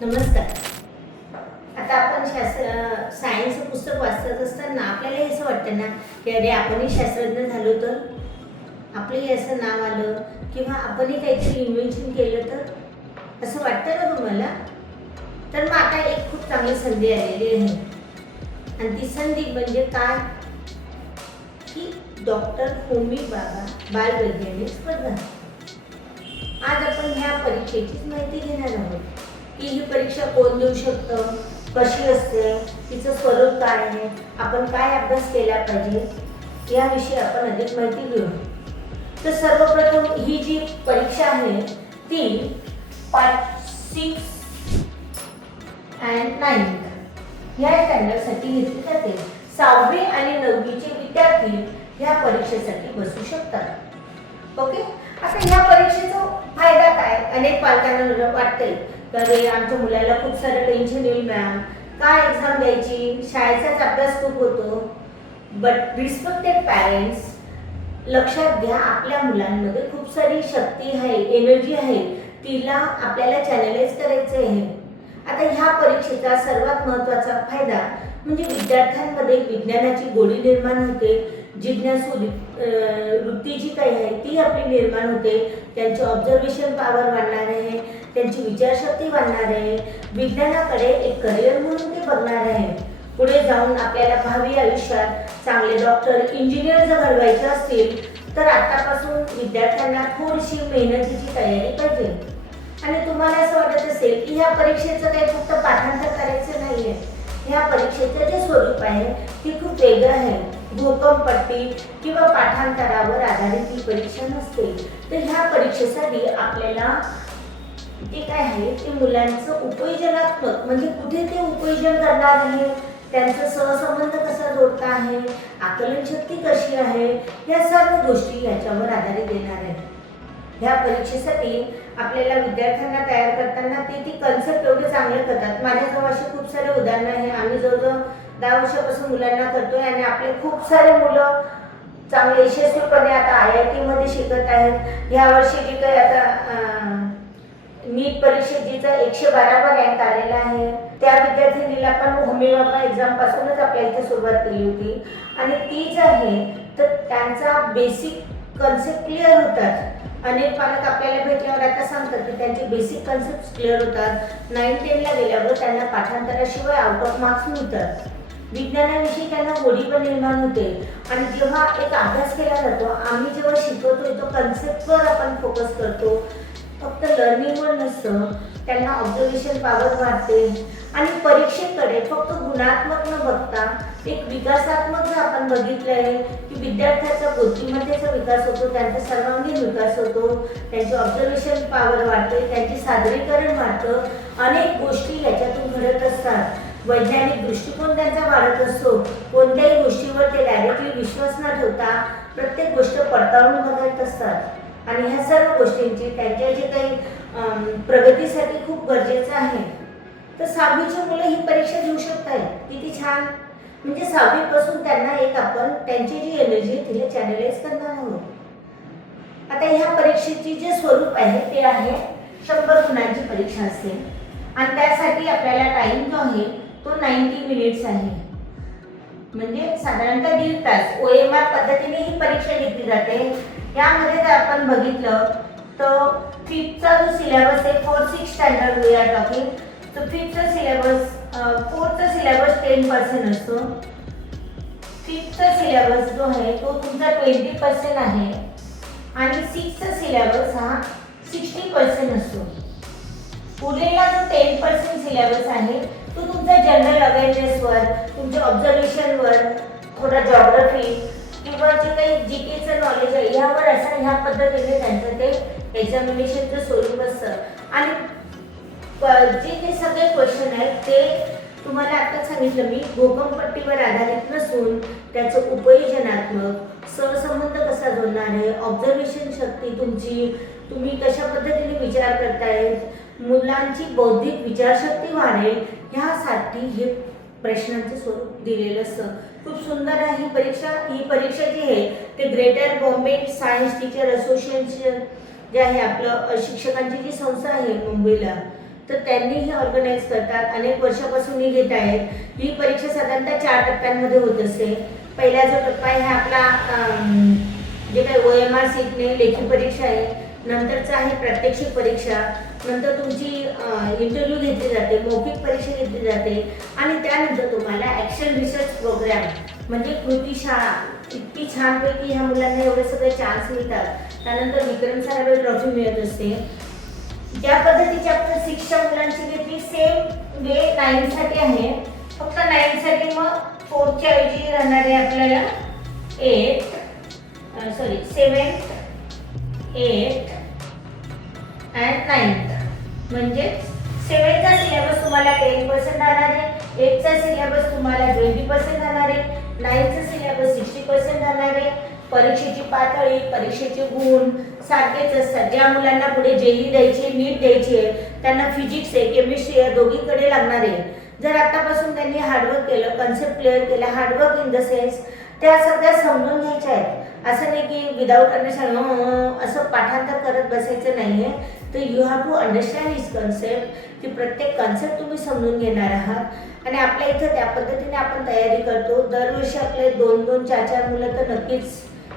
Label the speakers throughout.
Speaker 1: नमस्कार. आता आपण शास्त्र सायन्सचं पुस्तक वाचत असताना आपल्याला हे असं वाटतं ना की अरे आपणही शास्त्रज्ञ झालो तर? आपलंही असं नाव आलं किंवा आपणही काहीतरी इन्व्हेन्शन केलं तर? असं वाटतं ना तुम्हाला? तर मग आता एक खूप चांगली संधी आलेली आहे. आणि ती संधी म्हणजे काय? की डॉक्टर होमी बाबा बालवैज्ञानिक स्पर्धा. आज आपण ह्या परीक्षेचीच माहिती घेणार आहोत. की ही परीक्षा कोण देऊ शकतं? कशी असते? तिचं स्वरूप काय आहे? आपण काय अभ्यास केला पाहिजे? याविषयी आपण अधिक माहिती घेऊ तर सर्वप्रथम ही जी परीक्षा आहे ती पाच सिक्स अँड नाईन्थ या स्टँडर्डसाठी घेतली जाते सहावी आणि नववीचे विद्यार्थी ह्या परीक्षेसाठी बसू शकतात. ओके आता ह्या परीक्षेचा फायदा काय? अनेक पालकांना वाटते तर आमच्या मुलाला खूप सारं टेन्शन येईल मॅम काय एक्झाम द्यायची? शाळेचाच अभ्यास खूप होतो. बट रिस्पेक्टेड पॅरेंट्स लक्षात घ्या आपल्या मुलांमध्ये खूप सारी शक्ती आहे एनर्जी आहे. तिला आपल्याला चॅनलाइज करायचं आहे आता ह्या परीक्षेचा सर्वात महत्त्वाचा फायदा म्हणजे विद्यार्थ्यांमध्ये विज्ञानाची गोडी निर्माण होते. जिज्ञासू वृत्ती जी काही आहे ती आपली निर्माण होते. त्यांची ऑब्झर्वेशन पॉवर वाढणार आहे. त्यांची विचारशक्ती वाढणार आहे विज्ञानाकडे एक करिअर म्हणून ते बघणार आहे. पुढे जाऊन आपल्याला भावी आयुष्यात चांगले डॉक्टर इंजिनियर जर घडवायचे असतील तर आतापासून विद्यार्थ्यांना थोडीशी मेहनतीची तयारी पाहिजे. आणि तुम्हाला असं वाटत असेल की ह्या परीक्षेचं काही फक्त पाठांतर करायचं नाहीये. ह्या परीक्षेचं जे स्वरूप आहे ते खूप वेगळं आहे. भूकंपट्टी किंवा पाठांतरावर आधारित ही परीक्षा नसते. तर ह्या परीक्षेसाठी आपल्याला ते काय आहे ते मुलांचं उपयोजनात्मक म्हणजे कुठे ते उपयोजन करणार आहे? त्यांचा सहसंबंध कसा जोडता आहे? आकलन शक्ती कशी आहे? या सर्व गोष्टी याच्यावर आधारित येणार आहेत. ह्या परीक्षेसाठी आपल्याला विद्यार्थ्यांना तयार करताना ते ती कन्सेप्ट एवढे चांगले करतात. माझ्याजवळ अशी खूप सारे उदाहरणं आहे. आम्ही जवळजवळ दहा वर्षापासून मुलांना करतोय आणि आपले खूप सारे मुलं चांगले यशस्वीपणे आता आय आय टीमध्ये शिकत आहेत. ह्या वर्षी जे काही आता नीट परीक्षेत जिचा एकशे बारावा रँक आलेला आहे त्या विद्यार्थिनीला पण होमी बाबा एक्झाम पासूनच आपल्या इथे सुरुवात केली होती. आणि ती जी आहे तर त्यांचा बेसिक कन्सेप्ट क्लिअर होतात. अनेक पालक आपल्याला भेटल्यावर आता सांगतात की त्यांचे बेसिक कन्सेप्ट क्लिअर होतात. नाईन टेनला गेल्यावर त्यांना पाठांतराशिवाय आउट ऑफ मार्क्स मिळतात. विज्ञानाविषयी त्यांना गोडी पण निर्माण होते. आणि जेव्हा एक अभ्यास केला जातो आम्ही जेव्हा शिकवतो तो कन्सेप्टवर आपण फोकस करतो फक्त लर्निंगवर नसतं त्यांना ऑब्झर्वेशन पॉवर वाढते. आणि परीक्षेकडे फक्त गुणात्मक न बघता एक विकासात्मक जर आपण बघितलं आहे की विद्यार्थ्याचा बुद्धिमत्तेचा विकास होतो त्यांचा सर्वांगीण विकास होतो त्यांची ऑब्झर्वेशन पॉवर वाढते त्यांचे सादरीकरण वाढतं अनेक गोष्टी याच्यातून घडत असतात. वैज्ञानिक दृष्टिकोन त्यांचा वाढत असतो. कोणत्याही गोष्टीवर ते डायरेक्टली विश्वास न ठेवता प्रत्येक गोष्ट पडताळून बघत असतात. आणि ह्या सर्व गोष्टींची त्यांच्या जे काही प्रगतीसाठी खूप गरजेचं आहे. तर सहावीची मुलं ही परीक्षा देऊ शकतात किती छान. म्हणजे सहावीपासून त्यांना एक आपण त्यांची जी एनर्जी तिला चॅनलाइज करणार आहोत. आता ह्या परीक्षेची जे स्वरूप आहे ते आहे शंभर गुणांची परीक्षा असेल. आणि त्यासाठी आपल्याला टाइम जो आहे तो नाईन्टी मिनिट्स आहे. म्हणजे साधारणतः दीड तास. ओ एम आर पद्धतीने ही परीक्षा घेतली जाते. यामध्ये जर आपण बघितलं तर फिफ्थचा जो सिलेबस आहे four six standard we are talking तर फिफ्थचा सिलेबस फोर्थचा सिलेबस टेन पर्सेंट असतो. फिफ्थचा सिलेबस जो आहे तो तुमचा ट्वेंटी पर्सेंट आहे. आणि सिक्सचा सिलेबस हा सिक्स्टी पर्सेंट असतो. उरलेला जो टेन पर्सेंट सिलेबस आहे तो तुमचा जनरल अवेअरनेसवर तुमच्या ऑब्झर्वेशनवर थोडा जॉग्रफी किंवा जे काही जी केचं असं ह्या पद्धतीने त्यांचं ते एक्झामिनेशनचं स्वरूप असतं. आणि प- जे ते सगळे क्वेश्चन आहेत ते तुम्हाला आता सांगितलं मी भूकंपट्टीवर आधारित नसून त्याचं उपयोजनात्मक सहसंबंध कसा जोडणार आहे ऑब्झर्वेशन शक्ती तुमची तुम्ही कशा पद्धतीने विचार करताय मुलांची बौद्धिक विचारशक्ती वाढेल ह्यासाठी हे प्रश्नांचं स्वरूप दिलेलं असतं. खूप सुंदर आहे ही परीक्षा. ही परीक्षा जी आहे ते greater Bombay science teacher association जे आहे आपलं शिक्षकांची जी संस्था आहे मुंबईला तर त्यांनीही ऑर्गनाईज करतात. अनेक वर्षापासून ही घेत आहेत. ही परीक्षा साधारणतः चार टप्प्यांमध्ये होत असते. पहिला जो टप्पा आहे हा आपला जे काही ओ एम आर सीटने लेखी परीक्षा आहे. नंतरचा आहे प्रात्यक्षिक परीक्षा. नंतर तुमची इंटरव्ह्यू घेतली जाते मौखिक परीक्षा घेतली जाते आणि त्यानंतर तुम्हाला ॲक्शन रिसर्च प्रोग्राम म्हणजे कृती शाळा. इतकी छानपैकी ह्या मुलांना एवढे सगळे चान्स मिळतात. त्यानंतर विक्रम सारावे ट्रॉफी मिळत असते. ज्या पद्धतीची आपण शिक्षा मुलांची घेतली सेम वे नाईनसाठी आहे. फक्त नाईनसाठी मग फोर्थच्या ऐवजी राहणार आहे आपल्याला eight sorry seven eight and ninth म्हणजे सेवनचा सिलेबस तुम्हाला टेन पर्सेंट राहणार आहे एटचा सिलेबस तुम्हाला ट्वेंटी पर्सेंट राहणार आहे नाईनचा सिलेबस सिक्स्टी पर्सेंट राहणार आहे. परीक्षेची पातळी परीक्षेचे गुण सारखेच असतात. ज्या मुलांना पुढे जेई द्यायची नीट द्यायची आहे त्यांना फिजिक्स आहे केमिस्ट्री आहे दोघीकडे लागणार आहे. जर आतापासून त्यांनी हार्डवर्क केलं कन्सेप्ट क्लिअर केला hard work in the sense त्या सगळ्या समजून घ्यायच्या आहेत. असं नाही की विदाऊट अंडरस्टँड असं पाठांतर करत बसायचं नाही आहे तर you have to understand his concept ती प्रत्येक कन्सेप्ट तुम्ही समजून घेणार आहात. आणि आपल्या इथं त्या पद्धतीने आपण तयारी करतो. दरवर्षी आपले दोन दोन चार चार मुलं तर नक्कीच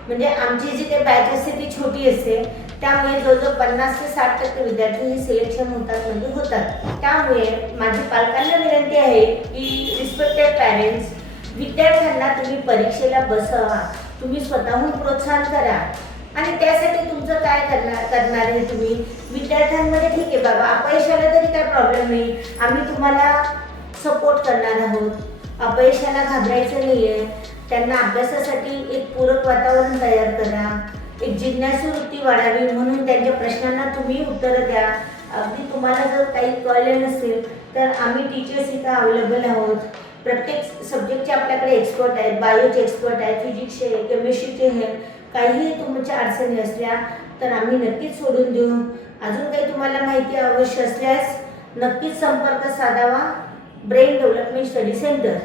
Speaker 1: म्हणजे आमची जी काही बॅच असते ती छोटी असते. त्यामुळे जवळजवळ पन्नास ते साठ टक्के विद्यार्थी हे सिलेक्शन होतात म्हणजे होतात. त्यामुळे माझी पालकांना विनंती आहे की रिस्पेक्टेड पॅरेंट्स विद्यार्थ्यांना तुम्ही परीक्षेला बसवा तुम्ही स्वतःहून प्रोत्साहन करा. आणि त्यासाठी तुमचं काय करणार करणार आहे तुम्ही? विद्यार्थ्यांमध्ये ठीक आहे बाबा अपयश आलं तरी काय प्रॉब्लेम नाही. आम्ही तुम्हाला सपोर्ट करणार आहोत. अपयशाला घाबरायचं नाही आहे त्यांना अभ्यासासाठी एक पूरक वातावरण तयार करा. एक जिज्ञासू वृत्ती वाढावी म्हणून त्यांच्या प्रश्नांना तुम्ही उत्तरं द्या. अगदी तुम्हाला जर काही कळलं नसेल तर आम्ही टीचर्स इथं अवेलेबल आहोत. प्रत्येक सब्जेक्टचे आपल्याकडे एक्सपर्ट आहेत बायोचे एक्सपर्ट आहेत फिजिक्सचे केमिस्ट्रीचे हे काहीही तुमच्या अडचणी असल्या तर आम्ही नक्कीच सोडून देऊ. अजून काही तुम्हाला माहिती अवश्य असल्यास नक्कीच संपर्क साधावा. Brain development study centre.